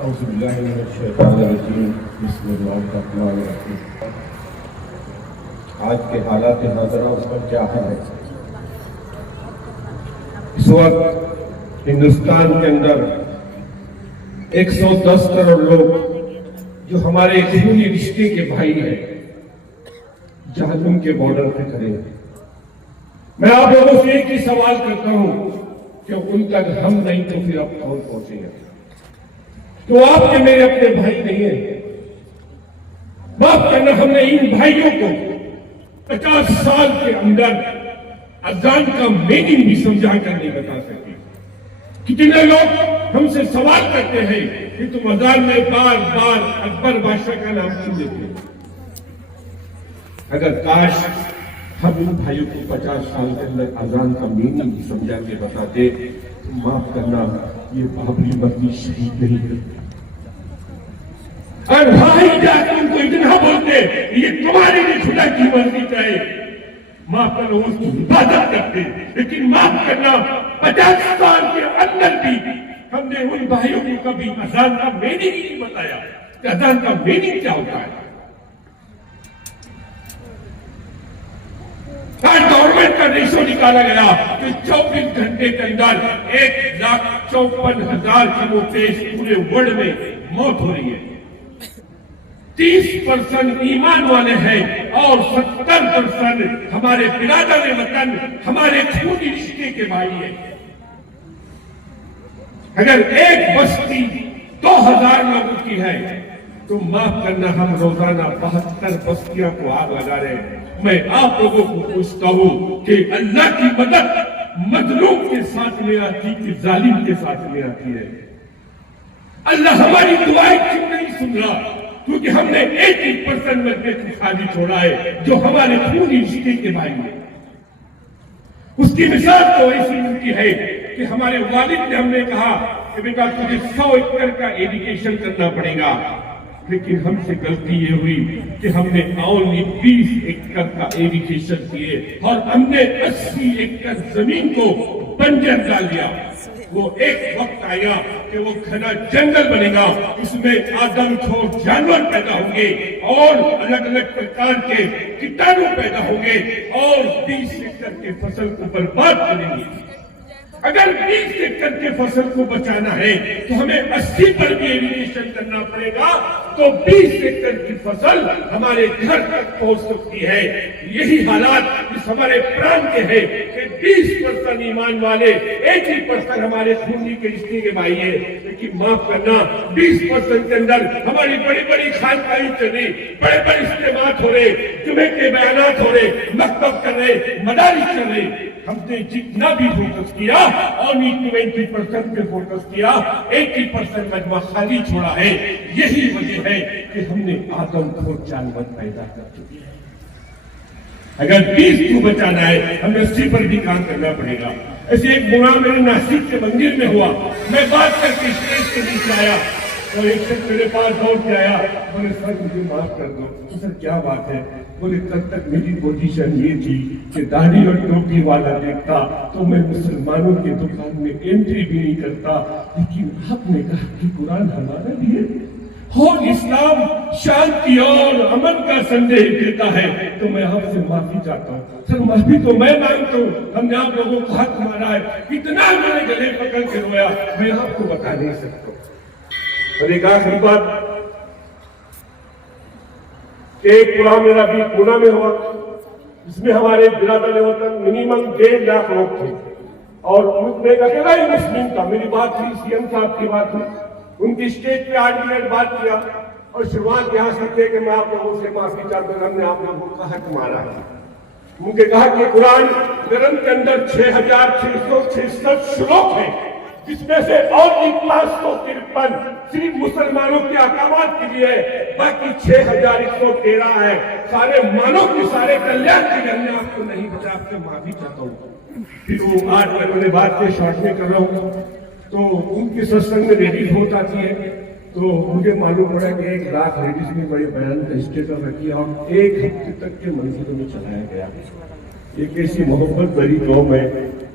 اعوذ باللہ من الشیطان الرجیم بسم اللہ الرحمن الرحیم۔ آج کے حالات ناظرہ اس پر کیا ہے؟ اس وقت ہندوستان کے اندر 110 کروڑ لوگ جو ہمارے خونی رشتے کے بھائی ہیں جہنم کے بارڈر پہ کھڑے ہیں۔ میں آپ لوگوں سے ایک ہی سوال کرتا ہوں کہ ان تک ہم نہیں تو پھر اب کون پہنچے گا؟ تو آپ کے میرے اپنے بھائی نہیں ہیں۔ معاف کرنا، ہم نے ان بھائیوں کو 50 سال کے اندر اذان کا میننگ بھی سمجھا کر نہیں بتا سکتے۔ کتنے لوگ ہم سے سوال کرتے ہیں کہ تم اذان میں بار بار اکبر بادشاہ کا نام کیوں لیتے ہیں؟ اگر کاش ہم ان بھائیوں کو 50 سال کے اندر اذان کا میننگ بھی سمجھا کے بتاتے تو معاف کرنا، یہ بابری مسجد شہید نہیں کرتے۔ اور بھائی جا کے ان کو اتنا بولتے یہ تمہارے لیے خدا کی مرضی چاہے، معاف کرنا اس کی حفاظت کرتے، لیکن معاف کرنا 50 سال کے اندر بھی ہم نے ان بھائیوں کو کبھی اذان کا میننگ ہی نہیں بتایا کہ اذان کا میننگ کیا ہوتا ہے۔ گورنمنٹ کا ریشو نکالا گیا کہ 24 گھنٹے کے اندر 1,54,000 کلو پیش پورے ورلڈ میں موت ہو رہی ہے۔ 30% ایمان والے ہیں اور 70% ہمارے برادر وطن، ہمارے خونی رشتے کے بھائی ہیں۔ اگر ایک بستی 2,000 لوگوں کی ہے تو معاف کرنا ہم روزانہ 72 بستیاں کو آگ لگا رہے ہیں۔ میں آپ لوگوں کو پوچھتا ہوں کہ اللہ کی مدد مظلوم کے ساتھ میں آتی کہ ظالم کے ساتھ میں آتی ہے؟ اللہ ہماری دعائیں کیوں نہیں سن رہا؟ کیونکہ ہم نے 80% مدد کو خالی چھوڑا ہے جو ہمارے خونی رشتے کے بھائی ہیں۔ اس کی مثال تو ایسی ملتی ہے کہ ہمارے والد نے ہم نے کہا کہ بیٹا تجھے 100 ایکڑ کا ایجوکیشن کرنا پڑے گا، لیکن ہم سے غلطی یہ ہوئی کہ ہم نے اونلی 20 ایکڑ کا ایجوکیشن کیے اور ہم نے 80 ایکڑ زمین کو بنجر ڈال دیا۔ وہ ایک وقت آیا کہ وہ گھنا جنگل بنے گا، اس میں آدم خور جانور پیدا ہوں گے اور الگ الگ پرکار کے کیٹانو پیدا ہوں گے اور 20 ایکڑ کے فصل کو برباد کریں گے۔ اگر 20 ایکڑ کے فصل کو بچانا ہے تو ہمیں 80 پر بھی ایریگیشن کرنا پڑے گا تو 20 ایکڑ کی فصل ہمارے گھر تک پہنچ سکتی ہے۔ یہی حالات اس ہمارے پران کے ہیں کہ 20% ایمان والے، 80% ہمارے خونی کے رشتے کے بھائی ہیں، لیکن معاف کرنا 20% کے اندر ہماری بڑی بڑی خانقاہیں چل رہی، بڑے بڑے اجتماعات ہو رہے، جمعے کے بیانات ہو رہے، مکتب کر رہے، مدارس چل رہے۔ ہم نے جتنا بھی فوکس کیا اور 20% پہ فوکس کیا، 80% مجمع خالی چھوڑا ہے۔ یہی وجہ ہے کہ ہم نے آدم خور جانور پیدا کر چکے ہیں۔ اگر 20 کو بچانا ہے ہمیں 80 پر بھی کام کرنا پڑے گا۔ ایسے ایک بنا میرے ناسک کے مندر میں ہوا، میں بات کر کے اسٹیج کے نیچے آیا اور ایک شخص میرے پاس دوڑ کے آیا، بولے سر مجھے معاف کر دو۔ سر کیا بات ہے؟ بولے کل تک میری پوزیشن یہ تھی کہ داڑھی اور ٹوپی والا دیکھتا تو میں مسلمانوں کے دکان میں انٹری بھی نہیں کرتا، لیکن آپ نے کہا کہ قرآن ہمارا بھی ہے اور اسلام شانتی اور امن کا سندیش دیتا ہے، تو میں آپ سے معافی چاہتا ہوں۔ سر معافی تو میں مانگتا ہوں، ہم نے آپ لوگوں کو حق مارا ہے، اتنا میں نے گلے پکڑ کے رویا میں آپ کو بتا نہیں سکتا۔ اور ایک آخری بات، ایک پروگرام میرا بھی پونا میں ہوا، اس میں ہمارے برادر وطن منیمم 1.5 لاکھ لوگ تھے اور ملک میں ایک اکیلا ہی مسلم تھا۔ میری بات ہوئی سی ایم صاحب کی بات ہوئی، ان کی اسٹیج پہ 8 منٹ بات کیا اور شروعات یہاں سے تھے کہ میں آپ لوگوں سے معافی چاہتا ہوں، ہم نے آپ لوگوں کا حق مارا ہے۔ مجھے کہا کہ قرآن کرم کے اندر 6,666 شلوک ہیں، جس میں سے اور 553 صرف مسلمانوں کے احکامات کے لیے ہے، باقی 6,113 ہے سارے مانو کے سارے کلیان کے لیے۔ میں آپ کو نہیں بتا، آپ سے معافی چاہتا ہوں۔ پھر وہ 8 میں نے بات کے شارٹ میں کر رہا ہوں تو ان کے ستسنگ میں لیڈیز بہت آتی ہے، تو مجھے معلوم پڑا کہ 1 لاکھ لیڈیز نے بڑے بیان کا اسٹیٹس رکھی اور 1 ہفتے تک کے منزلوں میں چلایا گیا۔ ایک ایسی محبت بھری قوم ہے